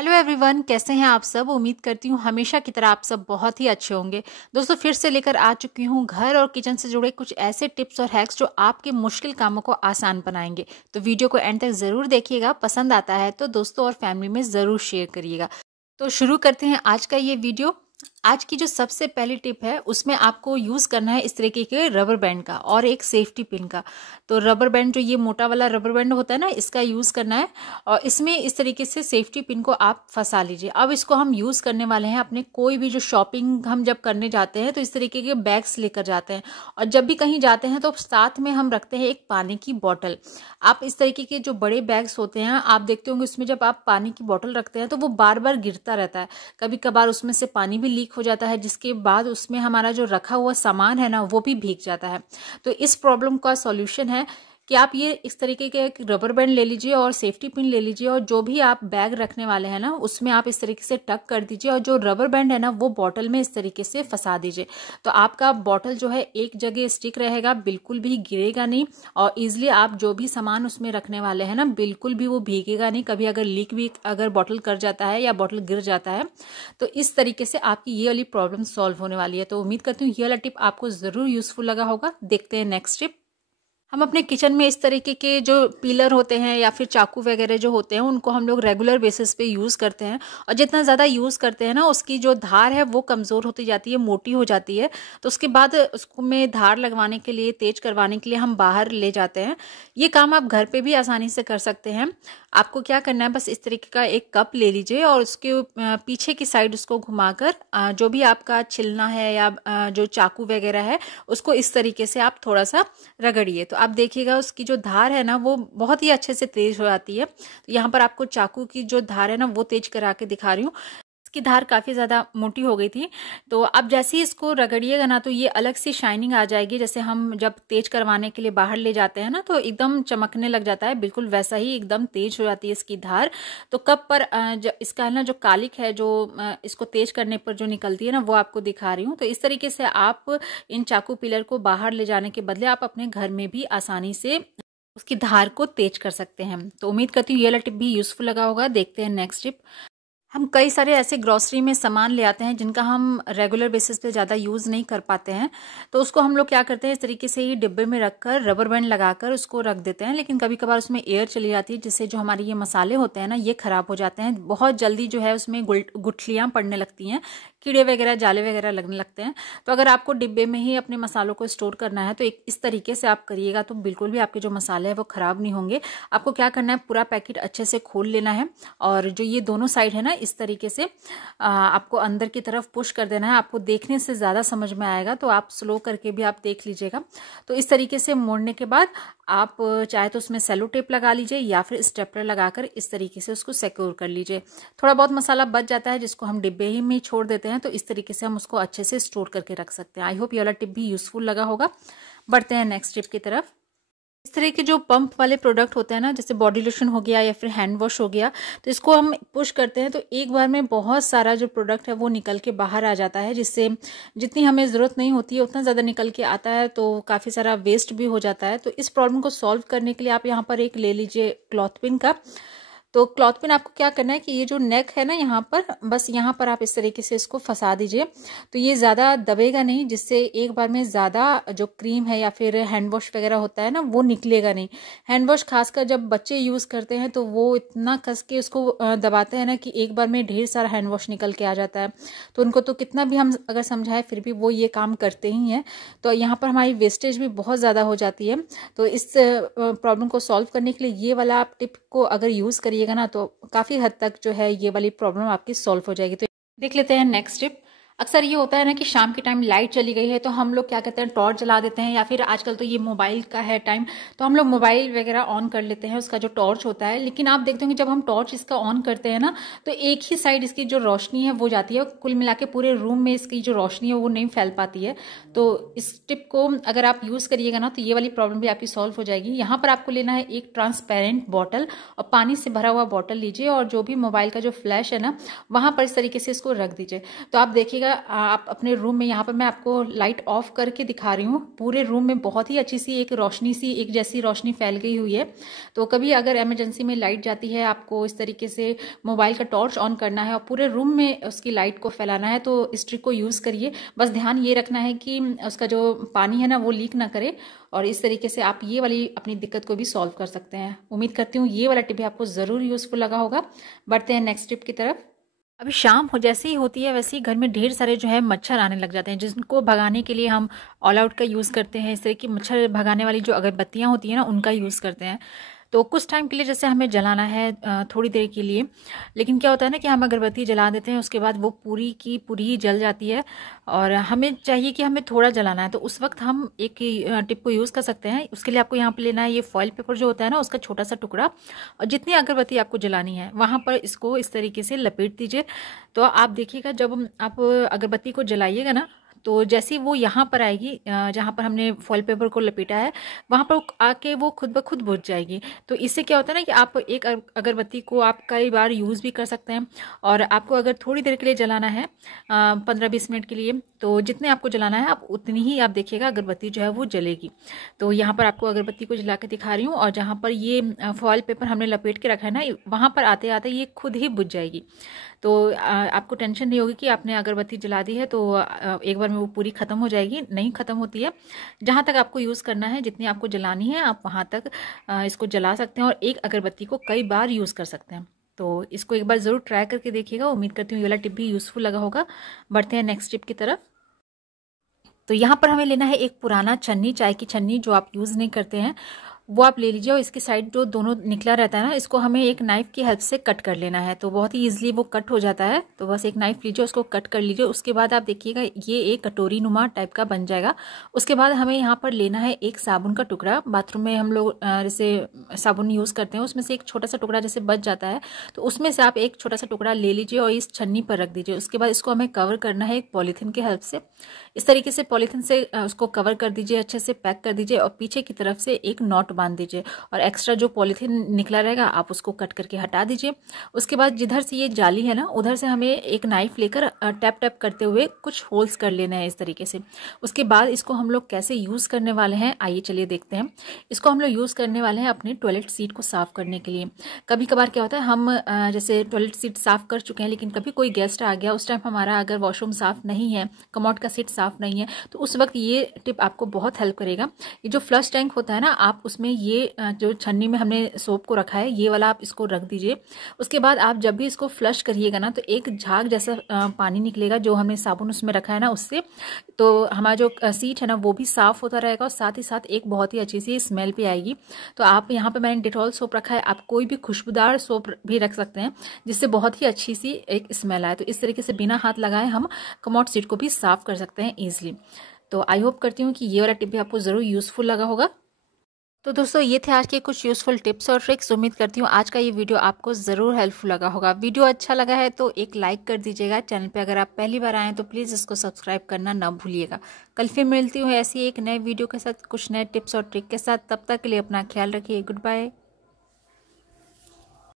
Hello everyone, कैसे हैं आप सब। उम्मीद करती हूँ हमेशा की तरह आप सब बहुत ही अच्छे होंगे। दोस्तों, फिर से लेकर आ चुकी हूँ घर और किचन से जुड़े कुछ ऐसे टिप्स और हैक्स जो आपके मुश्किल कामों को आसान बनाएंगे। तो वीडियो को एंड तक ज़रूर देखिएगा। पसंद आता है तो दोस्तों और फैमिली में ज़रूर शेयर करिएगा। तो शुरू करते हैं आज का ये वीडियो। आज की जो सबसे पहली टिप है उसमें आपको यूज़ करना है इस तरीके के रबर बैंड का और एक सेफ्टी पिन का। तो रबर बैंड, जो ये मोटा वाला रबर बैंड होता है ना, इसका यूज़ करना है और इसमें इस तरीके से सेफ्टी पिन को आप फंसा लीजिए। अब इसको हम यूज़ करने वाले हैं अपने कोई भी जो शॉपिंग हम जब करने जाते हैं तो इस तरीके के बैग्स लेकर जाते हैं, और जब भी कहीं जाते हैं तो साथ में हम रखते हैं एक पानी की बॉटल। आप इस तरीके के जो बड़े बैग्स होते हैं आप देखते होंगे, उसमें जब आप पानी की बॉटल रखते हैं तो वो बार बार गिरता रहता है। कभी कभार उसमें से पानी भी लीक हो जाता है, जिसके बाद उसमें हमारा जो रखा हुआ सामान है ना वो भी भीग जाता है। तो इस प्रॉब्लम का सॉल्यूशन है कि आप ये इस तरीके के एक रबर बैंड ले लीजिए और सेफ्टी पिन ले लीजिए, और जो भी आप बैग रखने वाले हैं ना उसमें आप इस तरीके से टक कर दीजिए, और जो रबर बैंड है ना वो बॉटल में इस तरीके से फंसा दीजिए। तो आपका बॉटल जो है एक जगह स्टिक रहेगा, बिल्कुल भी गिरेगा नहीं, और ईजिली आप जो भी सामान उसमें रखने वाले हैं ना बिल्कुल भी वो भीगेगा नहीं। कभी अगर लीक भी अगर बॉटल कर जाता है या बॉटल गिर जाता है तो इस तरीके से आपकी ये वाली प्रॉब्लम सॉल्व होने वाली है। तो उम्मीद करती हूँ ये वाला टिप आपको जरूर यूजफुल लगा होगा। देखते हैं नेक्स्ट टिप। हम अपने किचन में इस तरीके के जो पीलर होते हैं या फिर चाकू वगैरह जो होते हैं उनको हम लोग रेगुलर बेसिस पे यूज़ करते हैं, और जितना ज़्यादा यूज़ करते हैं ना उसकी जो धार है वो कमज़ोर होती जाती है, मोटी हो जाती है। तो उसके बाद उसको में धार लगवाने के लिए, तेज करवाने के लिए हम बाहर ले जाते हैं। ये काम आप घर पर भी आसानी से कर सकते हैं। आपको क्या करना है, बस इस तरीके का एक कप ले लीजिए और उसके पीछे की साइड उसको घुमाकर जो भी आपका छिलना है या जो चाकू वगैरह है उसको इस तरीके से आप थोड़ा सा रगड़िए। तो आप देखिएगा उसकी जो धार है ना वो बहुत ही अच्छे से तेज हो जाती है। तो यहाँ पर आपको चाकू की जो धार है ना वो तेज करा के दिखा रही हूँ। इसकी धार काफ़ी ज़्यादा मोटी हो गई थी। तो अब जैसे ही इसको रगड़िएगा ना तो ये अलग सी शाइनिंग आ जाएगी। जैसे हम जब तेज करवाने के लिए बाहर ले जाते हैं ना तो एकदम चमकने लग जाता है, बिल्कुल वैसा ही एकदम तेज हो जाती है इसकी धार। तो कप पर इसका ना जो कालिक है जो इसको तेज करने पर जो निकलती है ना वो आपको दिखा रही हूँ। तो इस तरीके से आप इन चाकू पिलर को बाहर ले जाने के बदले आप अपने घर में भी आसानी से उसकी धार को तेज कर सकते हैं। तो उम्मीद करती हूँ ये वाला टिप भी यूजफुल लगा होगा। देखते हैं नेक्स्ट टिप। हम कई सारे ऐसे ग्रॉसरी में सामान ले आते हैं जिनका हम रेगुलर बेसिस पे ज़्यादा यूज़ नहीं कर पाते हैं, तो उसको हम लोग क्या करते हैं, इस तरीके से ही डिब्बे में रखकर रबर बैंड लगाकर उसको रख देते हैं। लेकिन कभी कभार उसमें एयर चली जाती है, जिससे जो हमारे ये मसाले होते हैं ना ये ख़राब हो जाते हैं। बहुत जल्दी जो है उसमें गुठलियाँ पड़ने लगती हैं, कीड़े वगैरह, जाले वगैरह लगने लगते हैं। तो अगर आपको डिब्बे में ही अपने मसालों को स्टोर करना है तो एक इस तरीके से आप करिएगा तो बिल्कुल भी आपके जो मसाले हैं वो ख़राब नहीं होंगे। आपको क्या करना है, पूरा पैकेट अच्छे से खोल लेना है और जो ये दोनों साइड है ना इस तरीके से आपको अंदर की तरफ पुश कर देना है। आपको देखने से ज़्यादा समझ में आएगा तो आप स्लो करके भी आप देख लीजिएगा। तो इस तरीके से मोड़ने के बाद आप चाहे तो उसमें सेलो टेप लगा लीजिए या फिर स्टेपलर लगाकर इस तरीके से उसको सिक्योर कर लीजिए। थोड़ा बहुत मसाला बच जाता है जिसको हम डिब्बे ही में छोड़ देते हैं, तो इस तरीके से हम उसको अच्छे से स्टोर करके रख सकते हैं। आई होप ये वाला टिप भी यूजफुल लगा होगा। बढ़ते हैं नेक्स्ट टिप की तरफ। इस तरह के जो पंप वाले प्रोडक्ट होते हैं ना, जैसे बॉडी लोशन हो गया या फिर हैंड वॉश हो गया, तो इसको हम पुश करते हैं तो एक बार में बहुत सारा जो प्रोडक्ट है वो निकल के बाहर आ जाता है, जिससे जितनी हमें ज़रूरत नहीं होती है उतना ज़्यादा निकल के आता है, तो काफ़ी सारा वेस्ट भी हो जाता है। तो इस प्रॉब्लम को सॉल्व करने के लिए आप यहाँ पर एक ले लीजिए क्लॉथ पिन का। तो क्लॉथ पिन आपको क्या करना है कि ये जो नेक है ना यहाँ पर, बस यहाँ पर आप इस तरीके से इसको फंसा दीजिए। तो ये ज़्यादा दबेगा नहीं, जिससे एक बार में ज़्यादा जो क्रीम है या फिर हैंड वॉश वगैरह होता है ना वो निकलेगा नहीं। हैंड वॉश खासकर जब बच्चे यूज़ करते हैं तो वो इतना कस के उसको दबाते हैं ना कि एक बार में ढेर सारा हैंड वॉश निकल के आ जाता है। तो उनको तो कितना भी हम अगर समझाएं फिर भी वो ये काम करते ही हैं। तो यहाँ पर हमारी वेस्टेज भी बहुत ज़्यादा हो जाती है। तो इस प्रॉब्लम को सॉल्व करने के लिए ये वाला आप टिप को अगर यूज़ करिएगा ना तो काफ़ी हद तक जो है ये वाली प्रॉब्लम आपकी सॉल्व हो जाएगी। तो देख लेते हैं नेक्स्ट टिप। अक्सर ये होता है ना कि शाम के टाइम लाइट चली गई है तो हम लोग क्या कहते हैं, टॉर्च जला देते हैं, या फिर आजकल तो ये मोबाइल का है टाइम तो हम लोग मोबाइल वगैरह ऑन कर लेते हैं, उसका जो टॉर्च होता है। लेकिन आप देखते होंगे जब हम टॉर्च इसका ऑन करते हैं ना तो एक ही साइड इसकी जो रोशनी है वो जाती है, कुल मिला के पूरे रूम में इसकी जो रोशनी है वो नहीं फैल पाती है। तो इस टिप को अगर आप यूज़ करिएगा ना तो ये वाली प्रॉब्लम भी आपकी सॉल्व हो जाएगी। यहाँ पर आपको लेना है एक ट्रांसपेरेंट बॉटल और पानी से भरा हुआ बॉटल लीजिए, और जो भी मोबाइल का जो फ्लैश है ना वहाँ पर इस तरीके से इसको रख दीजिए। तो आप देखिएगा आप अपने रूम में, यहाँ पर मैं आपको लाइट ऑफ करके दिखा रही हूँ, पूरे रूम में बहुत ही अच्छी सी एक रोशनी सी, एक जैसी रोशनी फैल गई हुई है। तो कभी अगर इमरजेंसी में लाइट जाती है, आपको इस तरीके से मोबाइल का टॉर्च ऑन करना है और पूरे रूम में उसकी लाइट को फैलाना है, तो इस ट्रिक को यूज़ करिए। बस ध्यान ये रखना है कि उसका जो पानी है ना वो लीक ना करे, और इस तरीके से आप ये वाली अपनी दिक्कत को भी सॉल्व कर सकते हैं। उम्मीद करती हूँ ये वाला टिप भी आपको ज़रूर यूज़फुल लगा होगा। बढ़ते हैं नेक्स्ट टिप की तरफ। अभी शाम हो जैसे ही होती है वैसे ही घर में ढेर सारे जो है मच्छर आने लग जाते हैं, जिनको भगाने के लिए हम ऑल आउट का यूज़ करते हैं। इस तरह की मच्छर भगाने वाली जो अगरबत्तियाँ होती हैं ना, उनका यूज़ करते हैं। तो कुछ टाइम के लिए जैसे हमें जलाना है, थोड़ी देर के लिए, लेकिन क्या होता है ना कि हम अगरबत्ती जला देते हैं, उसके बाद वो पूरी की पूरी ही जल जाती है, और हमें चाहिए कि हमें थोड़ा जलाना है। तो उस वक्त हम एक टिप को यूज़ कर सकते हैं। उसके लिए आपको यहाँ पर लेना है ये फॉइल पेपर जो होता है ना, उसका छोटा सा टुकड़ा, और जितनी अगरबत्ती आपको जलानी है वहाँ पर इसको इस तरीके से लपेट दीजिए। तो आप देखिएगा जब आप अगरबत्ती को जलाइएगा ना, तो जैसे वो यहाँ पर आएगी, जहाँ पर हमने फॉइल पेपर को लपेटा है, वहाँ पर आके वो खुद ब खुद बुझ जाएगी। तो इससे क्या होता है ना कि आप एक अगरबत्ती को आप कई बार यूज़ भी कर सकते हैं। और आपको अगर थोड़ी देर के लिए जलाना है, 15-20 मिनट के लिए, तो जितने आपको जलाना है आप उतनी ही आप देखिएगा अगरबत्ती जो है वो जलेगी। तो यहाँ पर आपको अगरबत्ती को जला के दिखा रही हूँ, और जहाँ पर ये फॉइल पेपर हमने लपेट के रखा है ना, वहाँ पर आते आते ये खुद ही बुझ जाएगी। तो आपको टेंशन नहीं होगी कि आपने अगरबत्ती जला दी है तो एक बार में वो पूरी ख़त्म हो जाएगी। नहीं ख़त्म होती है। जहाँ तक आपको यूज़ करना है, जितनी आपको जलानी है, आप वहाँ तक इसको जला सकते हैं, और एक अगरबत्ती को कई बार यूज़ कर सकते हैं। तो इसको एक बार ज़रूर ट्राई करके देखिएगा। उम्मीद करती हूँ ये वाला टिप भी यूज़फुल लगा होगा। बढ़ते हैं नेक्स्ट टिप की तरफ। तो यहाँ पर हमें लेना है एक पुराना छन्नी, चाय की छन्नी जो आप यूज़ नहीं करते हैं, वो आप ले लीजिए, और इसकी साइड जो दोनों निकला रहता है ना, इसको हमें एक नाइफ़ की हेल्प से कट कर लेना है। तो बहुत ही ईजिली वो कट हो जाता है। तो बस एक नाइफ़ लीजिए, उसको कट कर लीजिए। उसके बाद आप देखिएगा ये एक कटोरी नुमा टाइप का बन जाएगा। उसके बाद हमें यहाँ पर लेना है एक साबुन का टुकड़ा। बाथरूम में हम लोग जैसे साबुन यूज़ करते हैं, उसमें से एक छोटा सा टुकड़ा जैसे बच जाता है, तो उसमें से आप एक छोटा सा टुकड़ा ले लीजिए और इस छन्नी पर रख दीजिए। उसके बाद इसको हमें कवर करना है एक पॉलीथीन की हेल्प से। इस तरीके से पॉलीथीन से उसको कवर कर दीजिए, अच्छे से पैक कर दीजिए, और पीछे की तरफ से एक नॉट बांध दीजिए, और एक्स्ट्रा जो पॉलीथीन निकला रहेगा आप उसको कट करके हटा दीजिए। उसके बाद जिधर से ये जाली है ना, उधर से हमें एक नाइफ लेकर टैप टैप करते हुए कुछ होल्स कर लेना है इस तरीके से। उसके बाद इसको हम लोग कैसे यूज़ करने वाले हैं, आइए चलिए देखते हैं। इसको हम लोग यूज़ करने वाले हैं अपने टॉयलेट सीट को साफ़ करने के लिए। कभी कभार क्या होता है, हम जैसे टॉयलेट सीट साफ़ कर चुके हैं, लेकिन कभी कोई गेस्ट आ गया, उस टाइम हमारा अगर वॉशरूम साफ़ नहीं है, कमोड का सीट साफ़ नहीं है, तो उस वक्त ये टिप आपको बहुत हेल्प करेगा। ये जो फ्लश टैंक होता है ना, आप उसमें ये जो छन्नी में हमने सोप को रखा है, ये वाला आप इसको रख दीजिए। उसके बाद आप जब भी इसको फ्लश करिएगा ना, तो एक झाग जैसा पानी निकलेगा जो हमने साबुन उसमें रखा है ना, उससे तो हमारा जो सीट है ना वो भी साफ़ होता रहेगा, और साथ ही साथ एक बहुत ही अच्छी सी स्मेल भी आएगी। तो आप यहाँ पे मैंने डिटॉल सोप रखा है, आप कोई भी खुशबूदार सोप भी रख सकते हैं जिससे बहुत ही अच्छी सी एक स्मेल आए। तो इस तरीके से बिना हाथ लगाए हम कमोड सीट को भी साफ़ कर सकते हैं ईजिली। तो आई होप करती हूँ कि ये वाला टिप भी आपको ज़रूर यूज़फुल लगा होगा। तो दोस्तों ये थे आज के कुछ यूज़फुल टिप्स और ट्रिक्स। उम्मीद करती हूँ आज का ये वीडियो आपको ज़रूर हेल्पफुल लगा होगा। वीडियो अच्छा लगा है तो एक लाइक कर दीजिएगा। चैनल पे अगर आप पहली बार आएँ तो प्लीज़ इसको सब्सक्राइब करना ना भूलिएगा। कल फिर मिलती हूँ ऐसी एक नए वीडियो के साथ, कुछ नए टिप्स और ट्रिक के साथ। तब तक के लिए अपना ख्याल रखिए। Good bye.